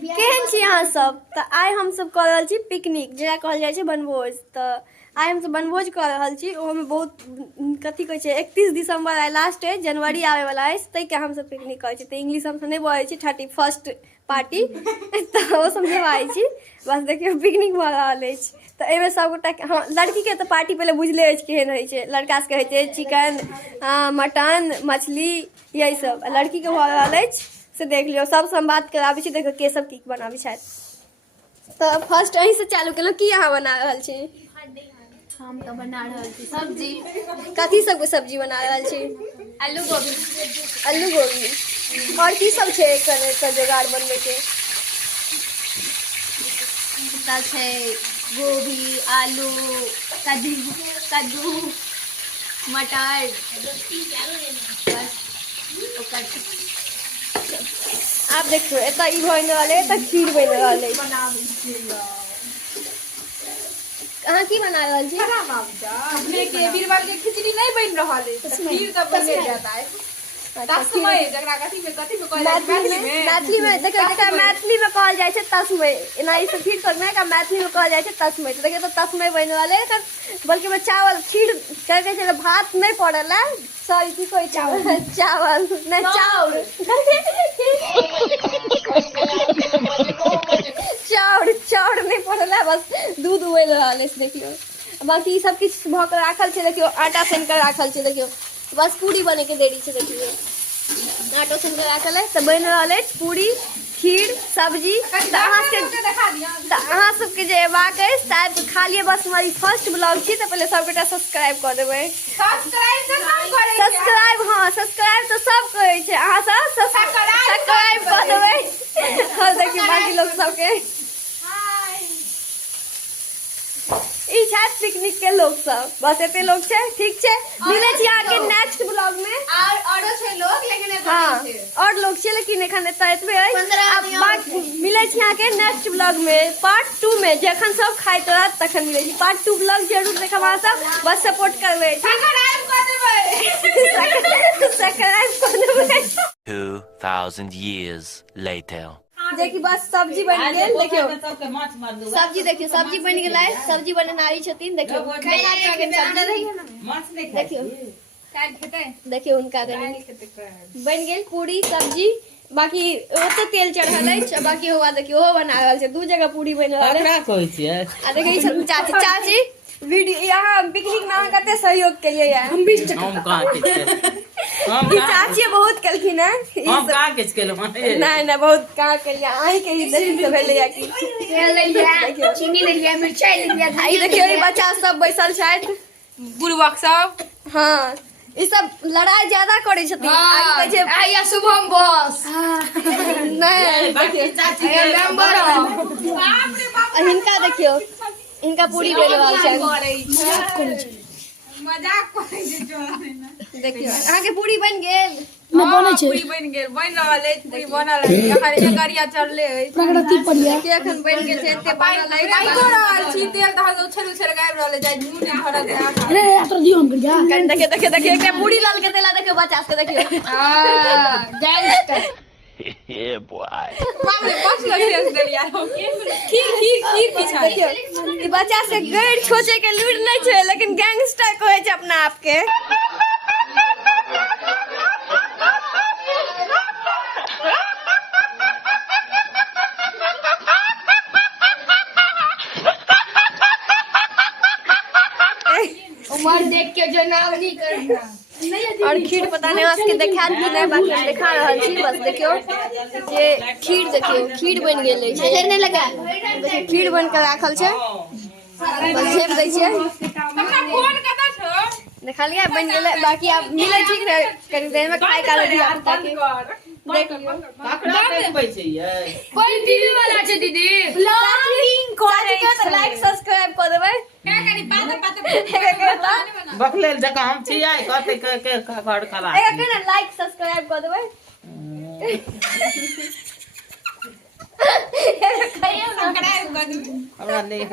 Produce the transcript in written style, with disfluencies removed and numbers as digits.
केहन छी अहाँ सब? तो आइ हम सब कर रहल छी पिकनिक जेकरा कहल जाइ छै बनभोज। तो आइ हम सब बनभोज कर रहल छी। ओमे बहुत कथी कहै छै 31 दिसंबर आइ लास्ट है, जनवरी आवे वाला है, तै के हम सब पिकनिक करै छी। तो इंग्लिश हम सब नहीं बोलै छी 31st पार्टी तो वो सब नहीं बाजै छी। बस देखियो पिकनिक भ रहल अछि। तो एमे सब गोटा लड़की के तो पार्टी पहले बुझले अछि केहन रहै छै। लड़का सबके होइ छै चिकन, मटन, मछली यही सब। लड़की के भ रहल अछि से देख लियो। सबसे हम बात कराबी छी, देखो के सब की बनाबी शायद। तो फर्स्ट अहीं से चालू केलो, की अहाँ बना रहल छी? हम तो बना रहल छी सब्जी। कथी सबके सब्जी बना रहल छी? आलू गोभी। आलू गोभी। और की सब छै एकर जोगाड़ बनबे के? छै गोभी, आलू, कद्दू, मटर। आप देखियो एत ई बन रहल है, एत खीर बन रहल है। अहाँ की बना रहल छी? अपने के बीरबल के खिचड़ी नहीं बन रहल है, खीर तो बन जाता है। तस्मै जकरा कथी में कहल जाय छै मैथिली में देखियो जेकरा मैथिली में कहल जाय छै तस्मै। एना ई सब खीर सब में का मैथिली में कहल जाय छै तस्मै। तो देखियो तो तस्मै बन रहल है। बल्कि में चावल खीर कह के छै भात नहीं पड़ल है, सॉरी की कोई चावल चावल नहीं चावल चाउर नहीं पड़ल है, बस दूध उबल रहल है। देखियो बाकी सब किछ भ के राखल छै। देखियो आटा सान के राखल छै। देखियो बस पूरी बने के देरी छै। देखियो आटो सान के राखल है तो बन रहल है पूरी, खीर, सब्जी। अहाँ सबके जे एबाक है शायद खा लिए। बस हमारी फर्स्ट ब्लॉग छी तो पहले सब गोटा सब्सक्राइब कर देबै। सब्सक्राइब हाँ सब्सक्राइब तो सब करे छै, अहाँ सब सब्सक्राइब कर देबै। और देखियो बाकी लोग सबके ई छात पिकनिक के लोग सब बस एते लोग छै। ठीक छै, मिले छी यहाँ के नेक्स्ट ब्लॉग में। औरो छै लोग लेकिन एतय हाँ छै और लोग छै लेकिन एखन एतय एतबे है। अब मिले छी यहाँ के नेक्स्ट ब्लॉग में पार्ट 2 में, जखन सब खाइत रहत तखन मिले छी। पार्ट 2 ब्लॉग जरूर देखब अहाँ सब, बस सपोर्ट करबै। सब्सक्राइब कर देबै। सब्सक्राइब कर देबै। 2000 years later. देखी बस सब्जी बन गेल। देखियो सब्जी देखियो सब्जी बन गेल है। सब्जी बनाई छथिन। देखियो देखियो देखियो उनका बन गेल पूरी सब्जी। बाकी ओते तेल चढ़ल है। बाकी हुआ देखियो हो बना रहल छै, दू जगह पूरी बन रहल है। आ देखियो ई सब चाची वीडियो यहाँ पिकनिक में अहाँ कते सहयोग केलिए है। हम 20 चाची बहुत कलखिन है। हम कहाँ किछ केलौ नहीं बहुत कहाँ केलिए अहीं के ही देखि से भेलै कि तेल लेलिए, चीनी लेलिए, मिरचाई लेलिए। आई देखियो ई बच्चा सब बैसल छथि, बुढ़बक सब। हाँ ई सब लड़ाई ज्यादा करे छथिन। आगे कहै छै आइया शुभम बॉस। नहीं देखियो आइया मेंबर हो। हिनका देखियो इनका पूरी बन रहल छै। मजाक करे छै। देखियो अहाँ के पूरी बन गेल? पूरी बन गेल, बन रहल है, पूरी बनल है। एखन एकरिया चलले है, प्रगति बढ़िया के एखन बन गेल छै। एते बनल है आइतो रहल छी। तेल धर उछल गायब रहल है, जाय मुंह ने भरत है। अरे यार दियो हम बढ़िया कन देखियो एकटा पूरी लाल के देला। देखियो बच्चा के देखियो गैंगस्टर। Yeah, boy. मामले बस लगे देलिया खीर पीछा। देखियो ई बच्चा से गैर छोचे के लूर नहीं छै, लेकिन गैंगस्टर कहै छै अपना आप के। उमर देख के जो नाम नहीं करना। और खीर पता नहीं आज के देखा कि नहीं, बाकी हम देखा रहल छी। बस देखियो ये खीर देखियो खीर बन गेल है। नजर नहीं लगा। देखियो खीर बन के राखल छै, बस झेप दै छियै। हमरा फोन कतऽ छौ? देखलिए बन गेलै। बाकी आप मिले ठीक रहे कनी देर में खाए काल दिया ताकि देख लियो। कोई टीवी वाला छै दीदी। ब्लॉगिंग करे छै, लाइक सब्सक्राइब कर देबै। क्या करी पाते बकलेल जका हम छी आइ कहते के घर खला एका के ना लाइक सब्सक्राइब कर देबै। सब्सक्राइब कर दे। हमरा नहीं